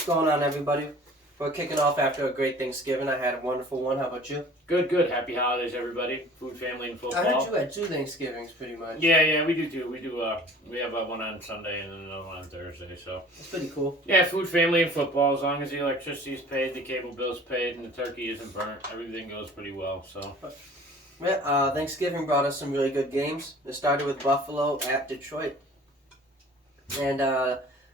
What's going on, everybody? We're kicking off after a great Thanksgiving. I had a wonderful one. How about you? Good. Happy holidays, everybody. Food, family, and I heard football. you had two Thanksgivings, pretty much. Yeah, we do too. We have one on Sunday and then another one on Thursday. So That's pretty cool. yeah, food, family, and football. As long as the electricity is paid, the cable bill's paid, and the turkey isn't burnt, everything goes pretty well. So Yeah, Thanksgiving brought us some really good games. It started with Buffalo at Detroit. And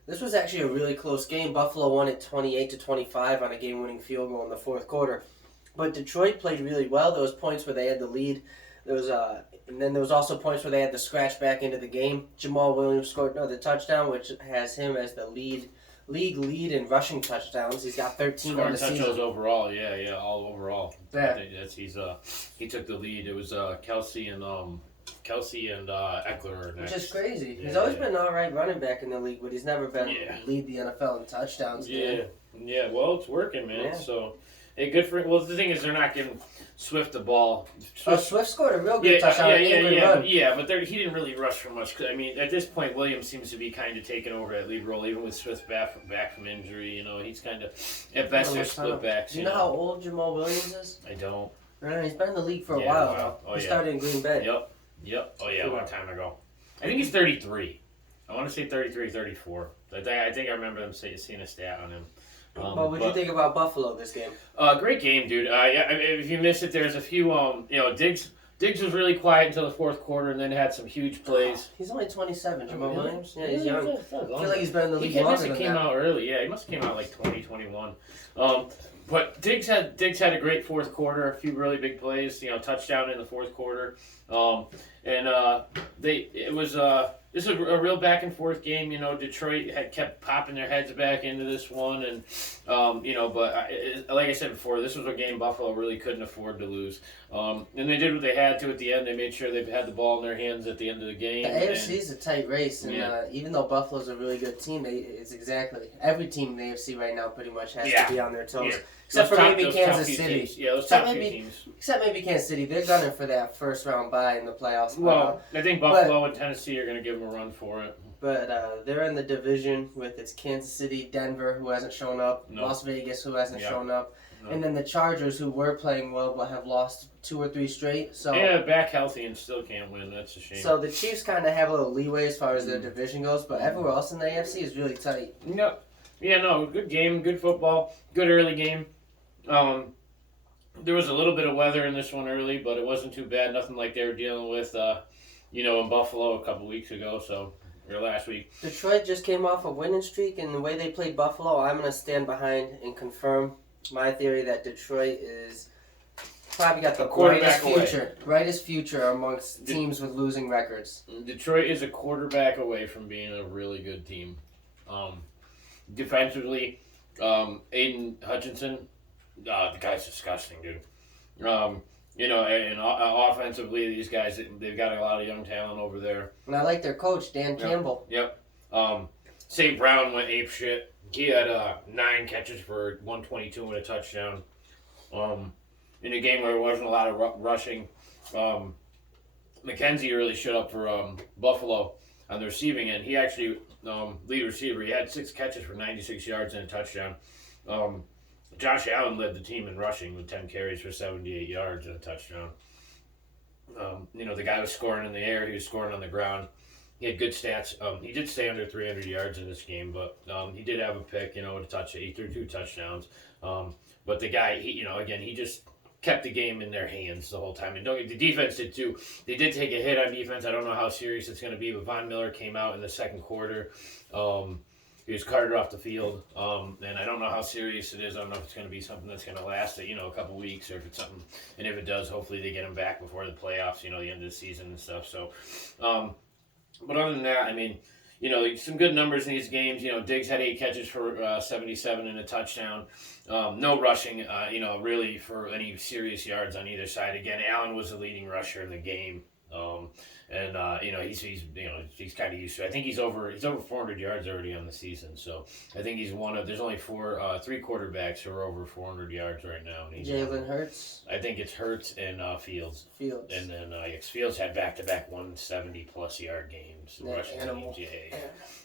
this was actually a really close game. Buffalo won it 28-25 on a game-winning field goal in the fourth quarter. But Detroit played really well. There was points where they had the lead. And then there was also points where they had to scratch back into the game. Jamal Williams scored another touchdown, which has him as the league lead in rushing touchdowns. He's got 13 on scoring the touchdowns season. overall. Yeah, all overall. Yeah. I think he took the lead. It was Kelsey and Eckler next. Which is crazy. Yeah, He's always yeah. been an alright running back in the league, but he's never been Yeah. lead the NFL in touchdowns. Yeah. Well, it's working, man. Yeah. So, hey, good for. Well, the thing is, they're not giving Swift the ball. Swift scored a real good touchdown. An angry run. But he didn't really rush for much. I mean, at this point, Williams seems to be kind of taking over that lead role, even with Swift back from injury. You know, he's kind of at best they're split backs. Do you know how old Jamal Williams is? I don't. He's been in the league for a Yeah, while wow. now. Oh, He yeah. started in Green Bay. Yep. Oh yeah, a long time ago. I think he's 33. I want to say 33, 34. I think I remember them seeing a stat on him. What would you think about Buffalo this game? Great game, dude. Yeah, I mean, if you missed it, there's a few. Diggs was really quiet until the fourth quarter, and then had some huge plays. He's only 27, Jamal Really? Williams. Yeah, he's young. I feel like he's been in the He league longer must than have came that. out early. Yeah, he must have came out like 2021. But Diggs had a great fourth quarter. A few really big plays. Touchdown in the fourth quarter. This is a real back and forth game. Detroit had kept popping their heads back into this one, and like I said before, this was a game Buffalo really couldn't afford to lose. And they did what they had to at the end. They made sure they had the ball in their hands at the end of the game. The AFC is a tight race, and even though Buffalo's a really good team, it's exactly every team in the AFC right now pretty much has to be on their toes. Yeah. Except for maybe Those top Kansas few City. teams. Yeah, those Except top few maybe- teams. Except maybe Kansas City. They're gunning for that first round bye in the playoffs. Well, I think Buffalo and Tennessee are going to give them a run for it. But they're in the division with its Kansas City, Denver, who hasn't shown up, No. Las Vegas, who hasn't Yeah. shown up, No. and then the Chargers, who were playing well but have lost 2 or 3 straight. So, Yeah, back healthy and still can't win. That's a shame. so the Chiefs kind of have a little leeway as far as their division goes, but everywhere else in the AFC is really tight. No. Yeah, no, good game, good football, good early game. There was a little bit of weather in this one early, but it wasn't too bad. Nothing like they were dealing with, in Buffalo a couple weeks ago, or last week. Detroit just came off a winning streak, and the way they played Buffalo, I'm going to stand behind and confirm my theory that Detroit is probably got the A quarterback brightest future amongst teams with losing records. Detroit is a quarterback away from being a really good team. Defensively, Aiden Hutchinson, the guy's disgusting, dude. And offensively, these guys, they've got a lot of young talent over there. And I like their coach, Dan Campbell. Yep. St. Brown went ape shit. He had 9 catches for 122 and a touchdown. In a game where there wasn't a lot of rushing, McKenzie really showed up for Buffalo on the receiving end. He actually lead receiver. He had 6 catches for 96 yards and a touchdown. Josh Allen led the team in rushing with 10 carries for 78 yards and a touchdown. The guy was scoring in the air. He was scoring on the ground. He had good stats. He did stay under 300 yards in this game, but he did have a pick, he threw 2 touchdowns. But the guy, he just kept the game in their hands the whole time. And the defense did too. They did take a hit on defense. I don't know how serious it's going to be, but Von Miller came out in the second quarter. He was carted off the field, and I don't know how serious it is. I don't know if it's going to be something that's going to last, a couple weeks, or if it's something. And if it does, hopefully they get him back before the playoffs, the end of the season and stuff. So, but other than that, I mean, some good numbers in these games. Diggs had 8 catches for 77 and a touchdown. No rushing, really for any serious yards on either side. Again, Allen was the leading rusher in the game. He's kind of used to it. I think he's over 400 yards already on the season. So I think he's one of there's only three quarterbacks who are over 400 yards right now. And he's Jalen Hurts. I think it's Hurts and Fields. Fields. And then Fields had back-to-back 170-plus yard games, rushing games.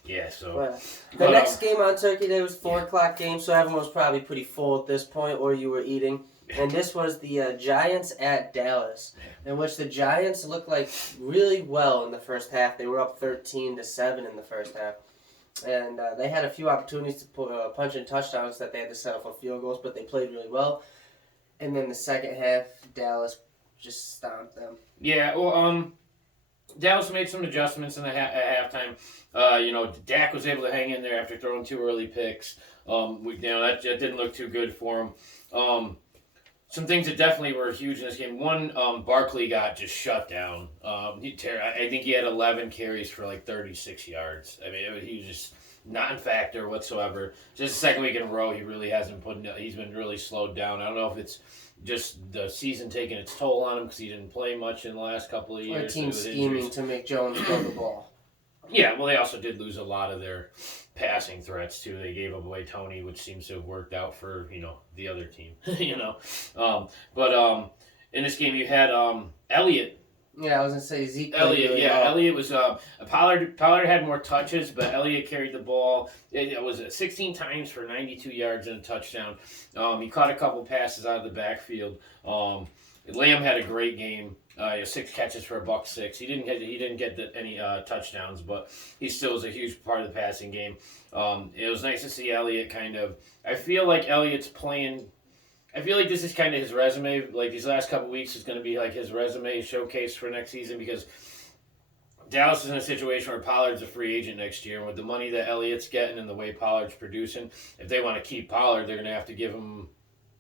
Yeah. So well, the next game on Turkey Day was 4 o'clock game, so everyone was probably pretty full at this point, or you were eating. And this was the Giants at Dallas, in which the Giants looked like really well in the first half. They were up 13-7 in the first half. And they had a few opportunities to punch in touchdowns that they had to settle for field goals, but they played really well. And then the second half, Dallas just stomped them. Yeah, well, Dallas made some adjustments in the at halftime. Dak was able to hang in there after throwing 2 early picks. That didn't look too good for him. Some things that definitely were huge in this game. One, Barkley got just shut down. I think he had 11 carries for like 36 yards. I mean, he was just not in factor whatsoever. Just the second week in a row, he really hasn't he's been really slowed down. I don't know if it's just the season taking its toll on him because he didn't play much in the last couple of years. Or team scheming to make Jones throw the ball. Yeah, well, they also did lose a lot of their passing threats too. They gave away Tony, which seems to have worked out for the other team. But in this game you had Elliott. Yeah, I was gonna say Zeke. Elliott, Elliott was Pollard had more touches, but Elliott carried the ball. It was 16 times for 92 yards and a touchdown. He caught a couple passes out of the backfield. Lamb had a great game. 6 catches for $106. He didn't get any touchdowns, but he still was a huge part of the passing game. It was nice to see Elliott kind of. I feel like Elliott's playing. I feel like this is kind of his resume. Like these last couple weeks is going to be like his resume showcase for next season because Dallas is in a situation where Pollard's a free agent next year, and with the money that Elliott's getting and the way Pollard's producing, if they want to keep Pollard, they're going to have to give him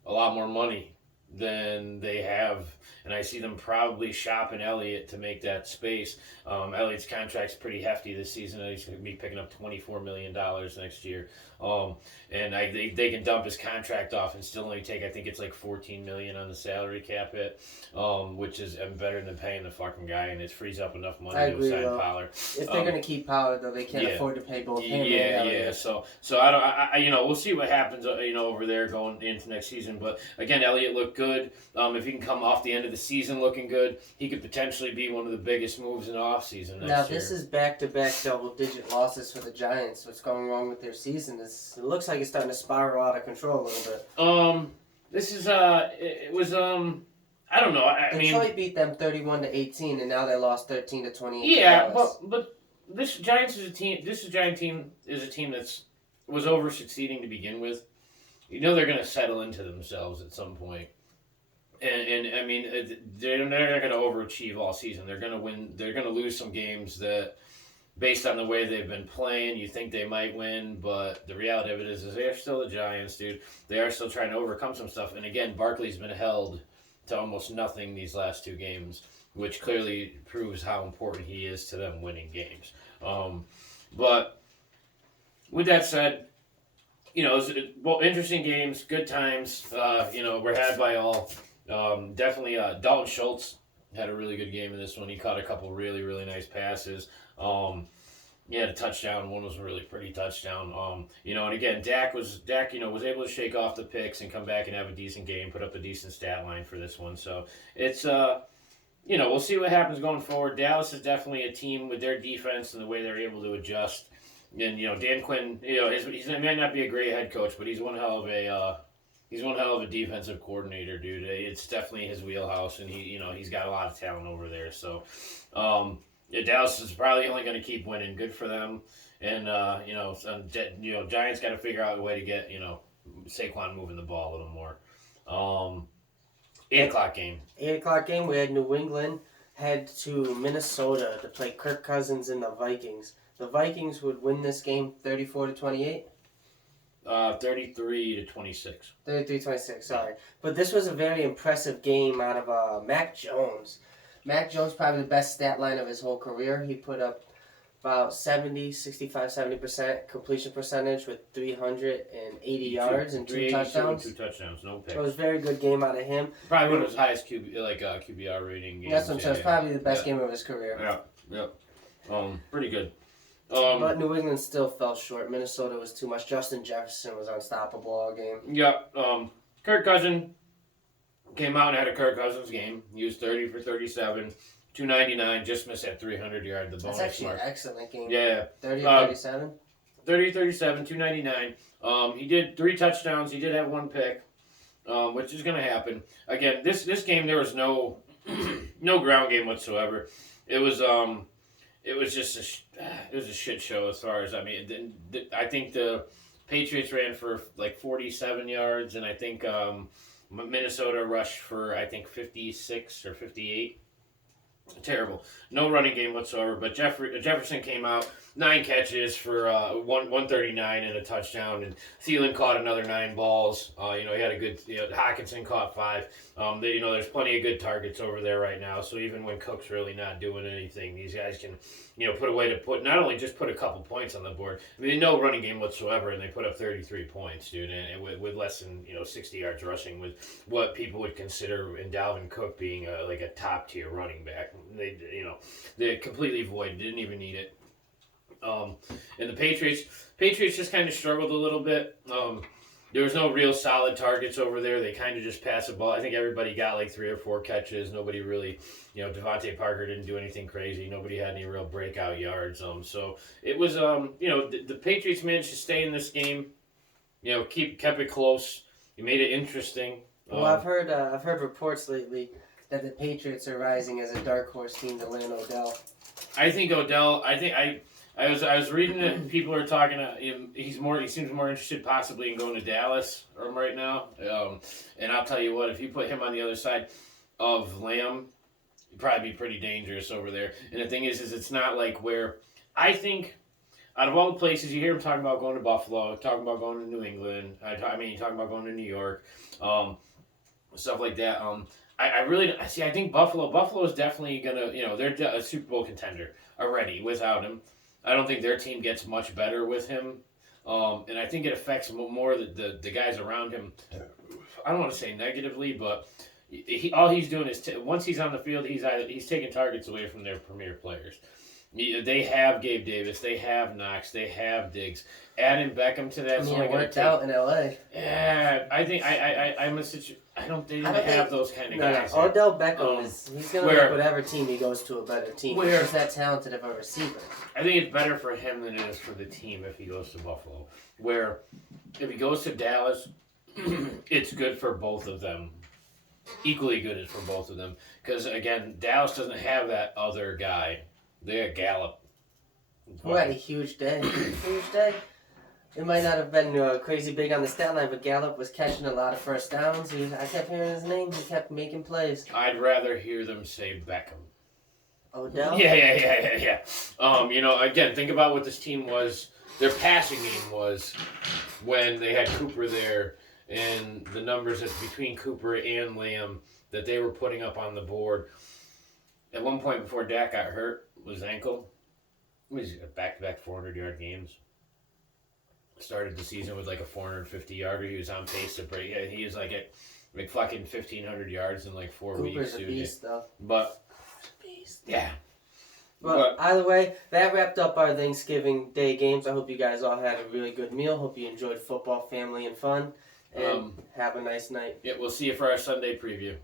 a lot more money than they have, and I see them probably shopping Elliott to make that space. Elliott's contract's pretty hefty this season. He's going to be picking up $24 million next year. And they can dump his contract off and still only take, I think it's like $14 million on the salary cap hit, which is better than paying the fucking guy, and it frees up enough money to sign Pollard. If they're going to keep Pollard, though, they can't afford to pay both him and Elliott. So we'll see what happens, over there going into next season. But again, Elliott looked good. If he can come off the end of the season looking good, he could potentially be one of the biggest moves in the offseason next year. Now, this is back-to-back double-digit losses for the Giants. What's going wrong with their season? It looks like it's starting to spiral out of control a little bit. This is, it was, I don't know. Detroit beat them 31-18, and now they lost 13-28. Yeah, but this Giants is a team. This Giant team is a team that's was over succeeding to begin with. They're going to settle into themselves at some point. And I mean, they're not going to overachieve all season. They're going to win. They're going to lose some games that, based on the way they've been playing, you think they might win. But the reality of it is they're still the Giants, dude. They are still trying to overcome some stuff. And again, Barkley's been held to almost nothing these last 2 games, which clearly proves how important he is to them winning games. But with that said, interesting games, good times. We're had by all. Definitely, Dalton Schultz had a really good game in this one. He caught a couple really, really nice passes. He had a touchdown. One was a really pretty touchdown. And again, Dak was able to shake off the picks and come back and have a decent game, put up a decent stat line for this one. So it's, we'll see what happens going forward. Dallas is definitely a team with their defense and the way they're able to adjust. And, Dan Quinn, he may not be a great head coach, but he's one hell of a defensive coordinator, dude. It's definitely his wheelhouse, and he's got a lot of talent over there. So, Dallas is probably only going to keep winning. Good for them. And Giants got to figure out a way to get Saquon moving the ball a little more. 8 o'clock game. 8 o'clock game. We had New England head to Minnesota to play Kirk Cousins and the Vikings. The Vikings would win this game 34-28. 33-26. 33-26, sorry. But this was a very impressive game out of Mac Jones. Mac Jones, probably the best stat line of his whole career. He put up about 70% completion percentage with 380 yards and 2 touchdowns. 2 touchdowns, no picks. It was a very good game out of him. Probably one of his highest QBR rating games. That's what I'm saying. It's probably the best game of his career. Yeah. Pretty good. But New England still fell short. Minnesota was too much. Justin Jefferson was unstoppable all game. Yeah. Kirk Cousins came out and had a Kirk Cousins game. He was 30 for 37, 299, just missed that 300-yard, the bonus mark. That's actually an excellent game. Yeah. 30-37? 30-37, 299. He did 3 touchdowns. He did have 1 pick, which is going to happen. Again, this game, there was no no ground game whatsoever. It was just a shit show as far as, I mean, I think the Patriots ran for like 47 yards, and I think Minnesota rushed for, I think, 56 or 58. Terrible. No running game whatsoever, but Jefferson came out, 9 catches for 139 and a touchdown, and Thielen caught another 9 balls. He had a good, Hockenson caught 5. There's plenty of good targets over there right now, so even when Cook's really not doing anything, these guys can, put away to put, not only just put a couple points on the board, I mean, no running game whatsoever, and they put up 33 points, dude, and with less than, 60 yards rushing, with what people would consider in Dalvin Cook being like a top-tier running back. They completely void, didn't even need it. And the Patriots just kind of struggled a little bit. There was no real solid targets over there. They kind of just passed the ball. I think everybody got like 3 or 4 catches. Nobody really, Devontae Parker didn't do anything crazy. Nobody had any real breakout yards. So it was, the Patriots managed to stay in this game. Kept it close. You made it interesting. Well, I've heard reports lately that the Patriots are rising as a dark horse team to land Odell. I think Odell. I was reading that people are talking. He seems more interested possibly in going to Dallas right now. And I'll tell you what, if you put him on the other side of Lamb, he'd probably be pretty dangerous over there. And the thing is it's not like where I think. Out of all the places, you hear him talking about going to Buffalo, talking about going to New England. Talking about going to New York, stuff like that. I think Buffalo is definitely gonna. They're a Super Bowl contender already without him. I don't think their team gets much better with him, and I think it affects more the guys around him. I don't want to say negatively, but all he's doing is once he's on the field, he's taking targets away from their premier players. They have Gabe Davis, they have Knox, they have Diggs. Adding Beckham to that, it worked out in LA. Yeah, I think I'm a situation. I don't have those kind of guys. No. Odell Beckham he's gonna make whatever team he goes to a better team. He's just that talented of a receiver. I think it's better for him than it is for the team if he goes to Buffalo. Where if he goes to Dallas, it's good for both of them. Equally good as for both of them. Because again, Dallas doesn't have that other guy. They had Gallup. Who had a huge day. It might not have been crazy big on the stat line, but Gallup was catching a lot of first downs. I kept hearing his name. He kept making plays. I'd rather hear them say Beckham. Odell? Yeah. Again, think about what this team was. Their passing game was when they had Cooper there, and the numbers between Cooper and Lamb that they were putting up on the board. At one point before Dak got hurt with his ankle, he was back-to-back 400-yard games. Started the season with like a 450-yarder. He was on pace to break. Yeah, he was like at fucking 1,500 yards in like 4 weeks. Cooper's a beast, though. But yeah. But either way, that wrapped up our Thanksgiving Day games. I hope you guys all had a really good meal. Hope you enjoyed football, family, and fun. And have a nice night. Yeah, we'll see you for our Sunday preview.